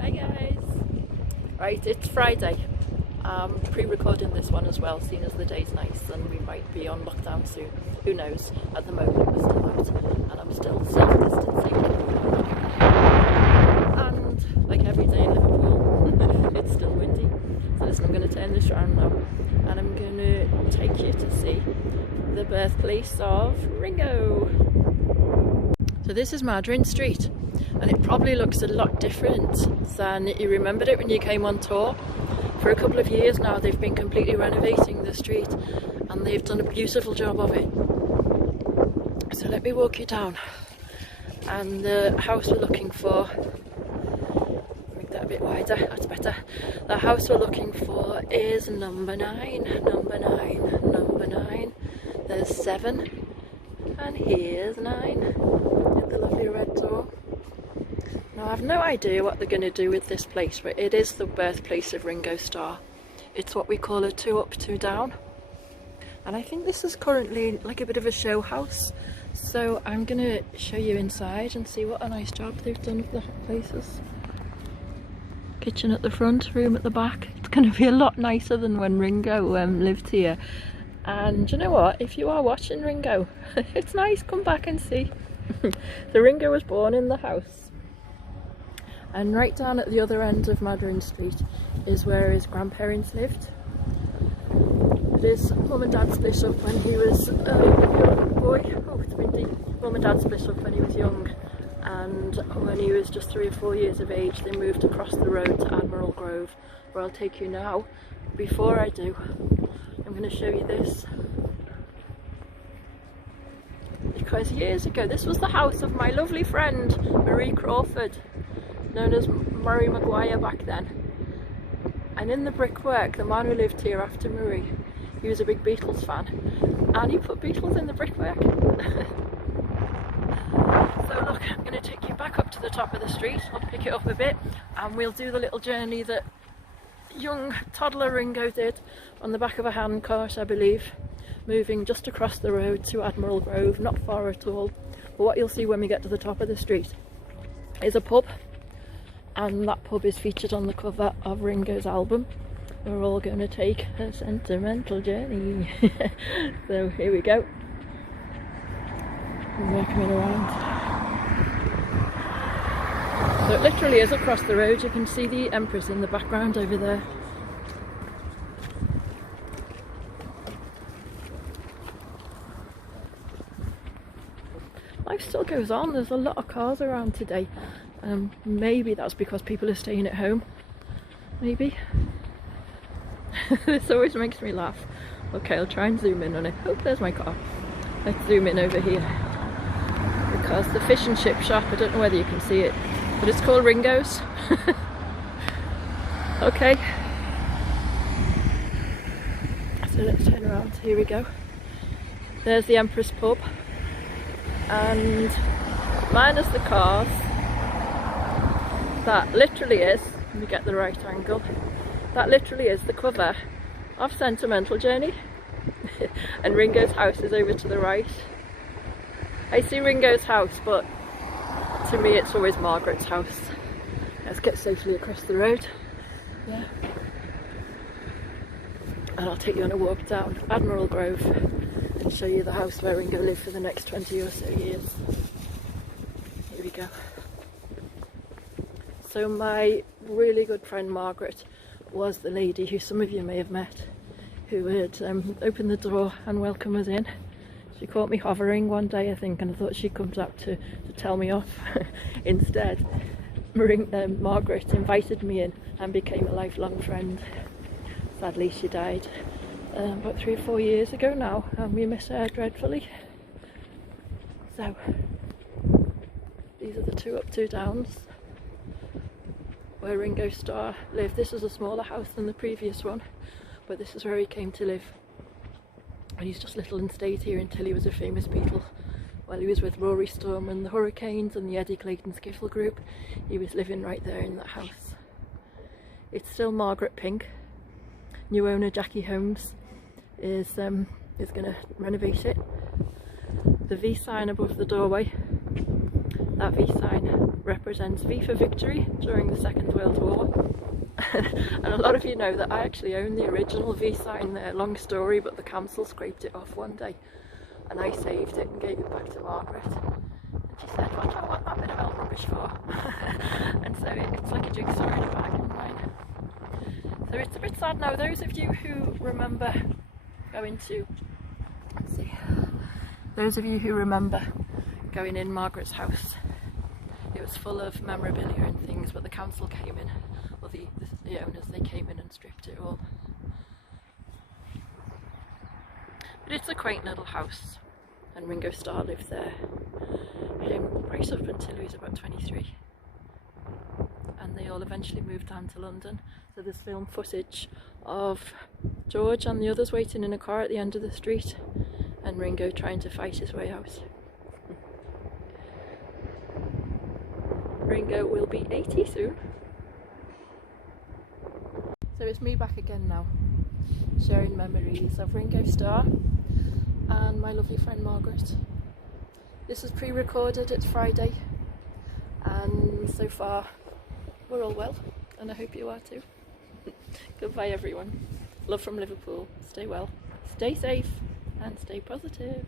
Hi guys! Right, it's Friday. I'm pre-recording this one as well, seeing as the day's nice and we might be on lockdown soon. Who knows? At the moment we're still out and I'm still self-distancing. And like every day in Liverpool, it's still windy. So listen, I'm going to turn this around now and I'm going to take you to see the birthplace of Ringo. So this is Madryn Street. And it probably looks a lot different than you remembered it when you came on tour. For a couple of years now they've been completely renovating the street and they've done a beautiful job of it. So let me walk you down. And the house we're looking for, make that a bit wider, that's better. The house we're looking for is number 9, number 9, number 9. There's 7 and here's 9 with the lovely red door. Now, I have no idea what they're going to do with this place, but it is the birthplace of Ringo Starr. It's what we call a 2 up, 2 down. And I think this is currently like a bit of a show house. So I'm going to show you inside and see what a nice job they've done with the places. Kitchen at the front, room at the back. It's going to be a lot nicer than when Ringo lived here. And you know what? If you are watching Ringo, it's nice, come back and see. So Ringo was born in the house. And right down at the other end of Madryn Street is where his grandparents lived. But his mum and dad split up when he was a young boy. Oh, it's windy. Mum and dad split up when he was young, and when he was just 3 or 4 years of age they moved across the road to Admiral Grove, where I'll take you now. Before I do, I'm going to show you this. Because years ago this was the house of my lovely friend Marie Crawford, known as Murray Maguire back then. And in the brickwork, the man who lived here after Marie, he was a big Beatles fan and he put Beatles in the brickwork. So look, I'm going to take you back up to the top of the street, I'll pick it up a bit and we'll do the little journey that young toddler Ringo did on the back of a handcart, I believe, moving just across the road to Admiral Grove, not far at all. But what you'll see when we get to the top of the street is a pub. And that pub is featured on the cover of Ringo's album. We're all going to take a sentimental journey. So here we go. We're coming around. So it literally is across the road. You can see the Empress in the background over there. Life still goes on. There's a lot of cars around today. Maybe that's because people are staying at home. Maybe. This always makes me laugh. Okay, I'll try and zoom in on it. Oh, there's my car. Let's zoom in over here. Because the fish and chip shop, I don't know whether you can see it, but it's called Ringo's. Okay. So let's turn around. Here we go. There's the Empress pub. And minus the cars, that literally is, let me get the right angle, that literally is the cover of Sentimental Journey. And Ringo's house is over to the right. I see Ringo's house, but to me it's always Margaret's house. Let's get safely across the road. Yeah. And I'll take you on a walk down Admiral Grove and show you the house where Ringo lived for the next 20 or so years. Here we go. So my really good friend Margaret was the lady who some of you may have met, who would open the door and welcome us in. She caught me hovering one day, I think, and I thought she'd come up to tell me off. Instead, Margaret invited me in and became a lifelong friend. Sadly, she died about 3 or 4 years ago now, and we miss her dreadfully. So, these are the 2 up, 2 downs where Ringo Starr lived. This was a smaller house than the previous one, but this is where he came to live. And he's just little and stayed here until he was a famous Beatle. While he was with Rory Storm and the Hurricanes and the Eddie Clayton Skiffle group, he was living right there in that house. It's still Margaret Pink. New owner Jackie Holmes is going to renovate it. The V sign above the doorway That V sign represents V for victory during the Second World War. And a lot of you know that I actually own the original V sign there. Long story, but the council scraped it off one day and I saved it and gave it back to Margaret. And she said, "What do I want that bit of old rubbish for?" And so it's like a jigsaw in a bag in mine. So it's a bit sad now. Those of you who remember going to, let's see, those of you who remember going in Margaret's house, it was full of memorabilia and things, but the council came in, or the owners, they came in and stripped it all. But it's a quaint little house, and Ringo Starr lived there right up until he was about 23. And they all eventually moved down to London. So there's film footage of George and the others waiting in a car at the end of the street, and Ringo trying to fight his way out. Ringo will be 80 soon. So it's me back again now, sharing memories of Ringo Starr and my lovely friend Margaret. This is pre-recorded, it's Friday, and so far we're all well, and I hope you are too. Goodbye everyone. Love from Liverpool. Stay well, stay safe, and stay positive.